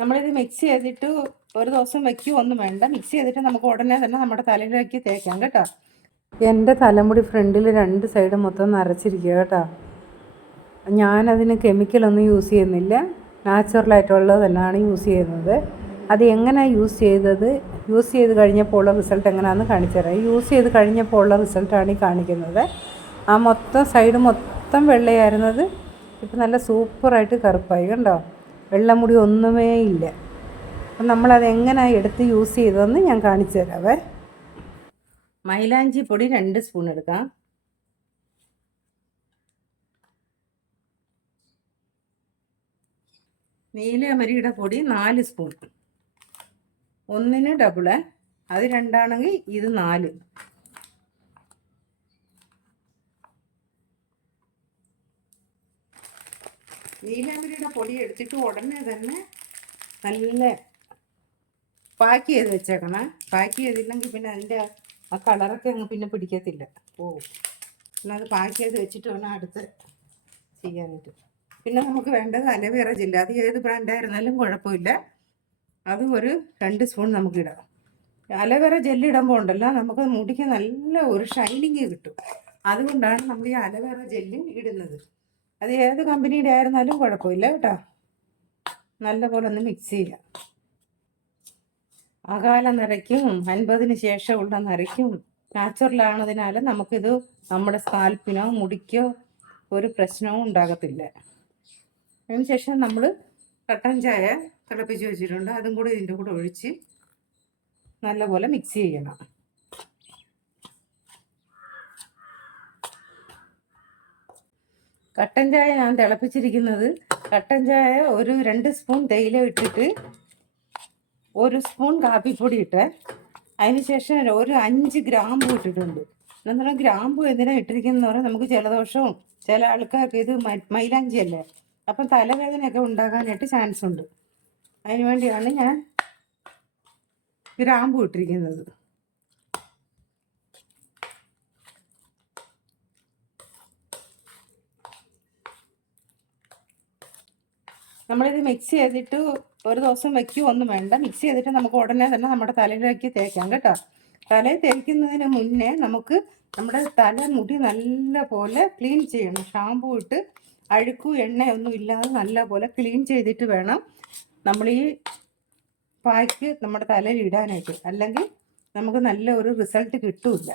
നമ്മളിത് മിക്സ് ചെയ്തിട്ട് ഒരു ദിവസം വയ്ക്കുകയൊന്നും വേണ്ട. മിക്സ് ചെയ്തിട്ട് നമുക്ക് ഉടനെ തന്നെ നമ്മുടെ തലയിലേക്ക് തേക്കാം കേട്ടോ. എൻ്റെ തലമുടി ഫ്രണ്ടിൽ 2 സൈഡ് മൊത്തം നരച്ചിരിക്കുക കേട്ടോ. ഞാനതിന് കെമിക്കലൊന്നും യൂസ് ചെയ്യുന്നില്ല, നാച്ചുറലായിട്ടുള്ളത് തന്നെയാണ് യൂസ് ചെയ്യുന്നത്. അത് എങ്ങനെയാണ് യൂസ് ചെയ്ത് കഴിഞ്ഞപ്പോൾ ഉള്ള റിസൾട്ട് എങ്ങനെയാണെന്ന് കാണിച്ചു തരാം. യൂസ് ചെയ്ത് കഴിഞ്ഞപ്പോൾ ഉള്ള റിസൾട്ടാണ് ഈ കാണിക്കുന്നത്. ആ സൈഡ് മൊത്തം വെള്ളയായിരുന്നത് ഇപ്പം നല്ല സൂപ്പറായിട്ട് കറുപ്പായി കണ്ടോ. വെള്ളമുടി ഒന്നുമേ ഇല്ല. അപ്പം നമ്മളത് എങ്ങനെയാണ് എടുത്ത് യൂസ് ചെയ്തതെന്ന് ഞാൻ കാണിച്ചു തരാവേ. മൈലാഞ്ചി പൊടി 2 സ്പൂൺ എടുക്കാം. നീലമരിയുടെ പൊടി 4 സ്പൂൺ. 1 ഡബിള്, അത് 2 ആണെങ്കിൽ ഇത് 4. നീലാമരിയുടെ പൊടി എടുത്തിട്ട് ഉടനെ തന്നെ നല്ല പാക്ക് ചെയ്ത് വെച്ചേക്കണം. പാക്ക് ചെയ്തില്ലെങ്കിൽ പിന്നെ അതിൻ്റെ ആ കളറൊക്കെ അങ്ങ് പിന്നെ പിടിക്കത്തില്ല, പോവും. പിന്നെ അത് പാക്ക് ചെയ്ത് വെച്ചിട്ട് വേണം അടുത്ത് ചെയ്യാനായിട്ട്. പിന്നെ നമുക്ക് വേണ്ടത് അലോവേറ ജെല്ല്. അത് ഏത് ബ്രാൻഡായിരുന്നാലും കുഴപ്പമില്ല. അത് ഒരു 2 സ്പൂൺ നമുക്ക് ഇടാം. അലോവേറ ജെല്ല് ഇടുമ്പോൾ ഉണ്ടല്ലോ നമുക്ക് മുടിക്ക് നല്ല ഒരു ഷൈനിങ് കിട്ടും. അതുകൊണ്ടാണ് നമ്മൾ ഈ അലോവേറ ജെല്ല് ഇടുന്നത്. അത് ഏത് കമ്പനിയുടെ ആയിരുന്നാലും കുഴപ്പമില്ല കേട്ടോ. നല്ലപോലെ ഒന്ന് മിക്സ് ചെയ്യാം. അകാല നരയ്ക്കും 50-ന് ശേഷമുള്ള നരയ്ക്കും നാച്ചുറലാണതിനാൽ നമുക്കിത് നമ്മുടെ സ്കാൽപ്പിനോ മുടിക്കോ ഒരു പ്രശ്നവും ഉണ്ടാകത്തില്ല. അതിനുശേഷം നമ്മൾ കട്ടൻ ചായ തിളപ്പിച്ച് വെച്ചിട്ടുണ്ട്, അതും കൂടി ഇതിൻ്റെ കൂടെ ഒഴിച്ച് നല്ലപോലെ മിക്സ് ചെയ്യണം. കട്ടൻ ചായ ഞാൻ തിളപ്പിച്ചിരിക്കുന്നത്, കട്ടൻ ചായ ഒരു 2 സ്പൂൺ തേയില ഇട്ടിട്ട് 1 സ്പൂൺ കാപ്പിപ്പൊടി ഇട്ട് അതിനുശേഷം ഒരു 5 ഗ്രാമ്പു ഇട്ടിട്ടുണ്ട്. എന്നാൽ ഗ്രാമ്പു എന്തിനാണ് ഇട്ടിരിക്കുന്നതെന്ന് പറഞ്ഞാൽ നമുക്ക് ജലദോഷവും ചില ആൾക്കാർക്ക് ഇത് മൈലാഞ്ചി അല്ലേ, അപ്പം തലവേദനയൊക്കെ ഉണ്ടാകാനായിട്ട് ചാൻസ് ഉണ്ട്. അതിന് വേണ്ടിയാണ് ഞാൻ ഗ്രാമ്പു ഇട്ടിരിക്കുന്നത്. നമ്മളിത് മിക്സ് ചെയ്തിട്ട് ഒരു ദിവസം വയ്ക്കുകയൊന്നും വേണ്ട. മിക്സ് ചെയ്തിട്ട് നമുക്ക് ഉടനെ തന്നെ നമ്മുടെ തലയിലേക്ക് തേക്കാം കേട്ടോ. തലയിൽ തേക്കുന്നതിന് മുന്നേ നമുക്ക് നമ്മുടെ തലമുടി നല്ല പോലെ ക്ലീൻ ചെയ്യണം. ഷാമ്പൂ ഇട്ട് അഴുക്കും എണ്ണയൊന്നും ഇല്ലാതെ നല്ല പോലെ ക്ലീൻ ചെയ്തിട്ട് വേണം നമ്മൾ ഈ പായ്ക്ക് നമ്മുടെ തലയിൽ ഇടാനായിട്ട്. അല്ലെങ്കിൽ നമുക്ക് നല്ല ഒരു റിസൾട്ട് കിട്ടില്ല.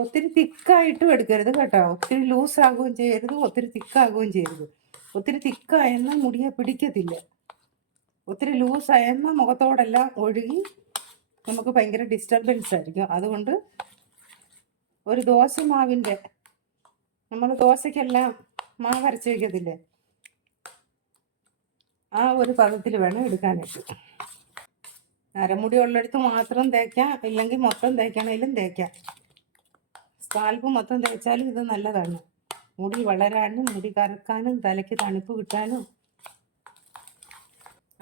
ഒത്തിരി തിക്കായിട്ടും എടുക്കരുത് കേട്ടോ. ഒത്തിരി ലൂസാകുകയും ചെയ്യരുത്, ഒത്തിരി തിക്കാകുകയും ചെയ്യരുത്. ഒത്തിരി തിക്കായെന്നാൽ മുടിയെ പിടിക്കത്തില്ല. ഒത്തിരി ലൂസായെന്നാൽ മുഖത്തോടെല്ലാം ഒഴുകി നമുക്ക് ഭയങ്കര ഡിസ്റ്റർബൻസ് ആയിരിക്കും. അതുകൊണ്ട് ഒരു ദോശമാവിൻ്റെ, നമ്മൾ ദോശയ്ക്കെല്ലാം മാവ് അരച്ച് വയ്ക്കത്തില്ലേ, ആ ഒരു പദത്തിൽ വേണം എടുക്കാനായിട്ട്. അരമുടി ഉള്ളിടത്ത് മാത്രം തേക്കാം, ഇല്ലെങ്കിൽ മൊത്തം തേക്കണമെങ്കിലും തേക്കാം. സ്കാൽപ്പ് മൊത്തം തേച്ചാലും ഇത് നല്ലതാണ്. മുടി വളരാനും മുടി കറക്കാനും തലയ്ക്ക് തണുപ്പ് കിട്ടാനും.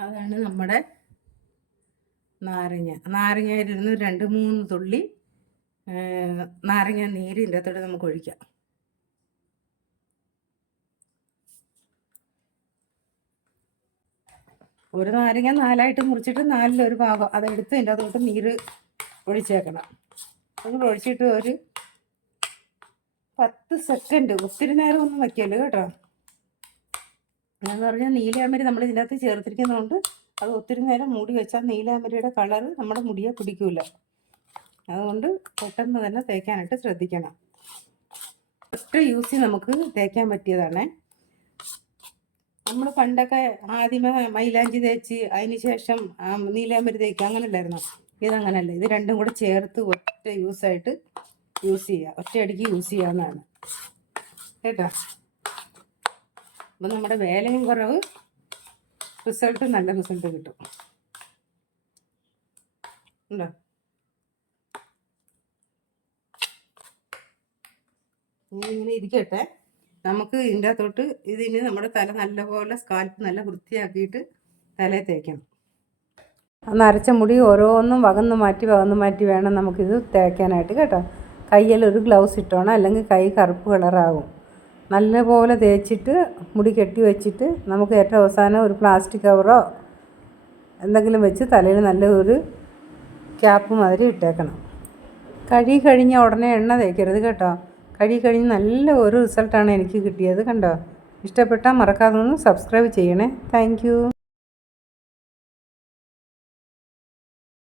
അതാണ് നമ്മുടെ നാരങ്ങയിലിരുന്ന് 2-3 തുള്ളി നാരങ്ങ നീര് ഇതിൻ്റെ അകത്തോട്ട് നമുക്ക് ഒഴിക്കാം. ഒരു നാരങ്ങ 4ആയിട്ട് മുറിച്ചിട്ട് 4-1 ഭാഗം അതെടുത്ത് ഇതിൻ്റെ അകത്തോട്ട് നീര് ഒഴിച്ചേക്കണം. അത് ഒഴിച്ചിട്ട് ഒരു 10 സെക്കൻഡ്, ഒത്തിരി നേരം ഒന്നും വയ്ക്കല്ലോ കേട്ടോ. എന്ന് പറഞ്ഞാൽ നീലാമരി നമ്മൾ ഇതിൻ്റെ അകത്ത് ചേർത്തിരിക്കുന്നതുകൊണ്ട് അത് ഒത്തിരി നേരം മൂടി വെച്ചാൽ നീലാമരിയുടെ കളറ് നമ്മുടെ മുടിയെ പിടിക്കില്ല. അതുകൊണ്ട് പെട്ടെന്ന് തന്നെ തേക്കാനായിട്ട് ശ്രദ്ധിക്കണം. ഒറ്റ യൂസിൽ നമുക്ക് തേക്കാൻ പറ്റിയതാണ്. നമ്മൾ പണ്ടൊക്കെ ആദ്യമേ മൈലാഞ്ചി തേച്ച് അതിന് ശേഷം നീലാമരി തേക്കുക, അങ്ങനെ ഉണ്ടായിരുന്നു. ഇതങ്ങനല്ല. ഇത് രണ്ടും കൂടെ ചേർത്ത് ഒറ്റ യൂസായിട്ട് യൂസ് ചെയ്യുക, ഒറ്റയടിക്ക് യൂസ് ചെയ്യാവുന്നതാണ് കേട്ടോ. അപ്പം നമ്മുടെ വേലയും കുറവ്, റിസൾട്ട് നല്ല റിസൾട്ട് കിട്ടും. ഉണ്ടോ? ഇങ്ങനെ ഇരിക്കട്ടെ. നമുക്ക് ഇതിൻ്റെ അകത്തോട്ട് ഇതിന് നമ്മുടെ തല നല്ലപോലെ സ്കാൽപ്പ് നല്ല വൃത്തിയാക്കിയിട്ട് തലയിൽ തേക്കണം. നരച്ച മുടി ഓരോന്നും വകന്ന് മാറ്റി വേണം നമുക്കിത് തേക്കാനായിട്ട് കേട്ടോ. കയ്യിൽ ഒരു ഗ്ലൗസ് ഇട്ടോണം, അല്ലെങ്കിൽ കൈ കറുപ്പ് കളറാകും. നല്ലപോലെ തേച്ചിട്ട് മുടി കെട്ടി വെച്ചിട്ട് നമുക്ക് ഏറ്റവും അവസാനം ഒരു പ്ലാസ്റ്റിക് കവറോ എന്തെങ്കിലും വെച്ച് തലയിൽ നല്ല ഒരു ക്യാപ്പ് മാതിരി ഇട്ടേക്കണം. കഴുകി കഴിഞ്ഞ ഉടനെ എണ്ണ തേക്കരുത് കേട്ടോ. കഴുകി കഴിഞ്ഞ് നല്ല ഒരു റിസൾട്ടാണ് എനിക്ക് കിട്ടിയത്. കണ്ടോ? ഇഷ്ടപ്പെട്ടാൽ മറക്കാതെ ഒന്ന് സബ്സ്ക്രൈബ് ചെയ്യണേ. Thank you.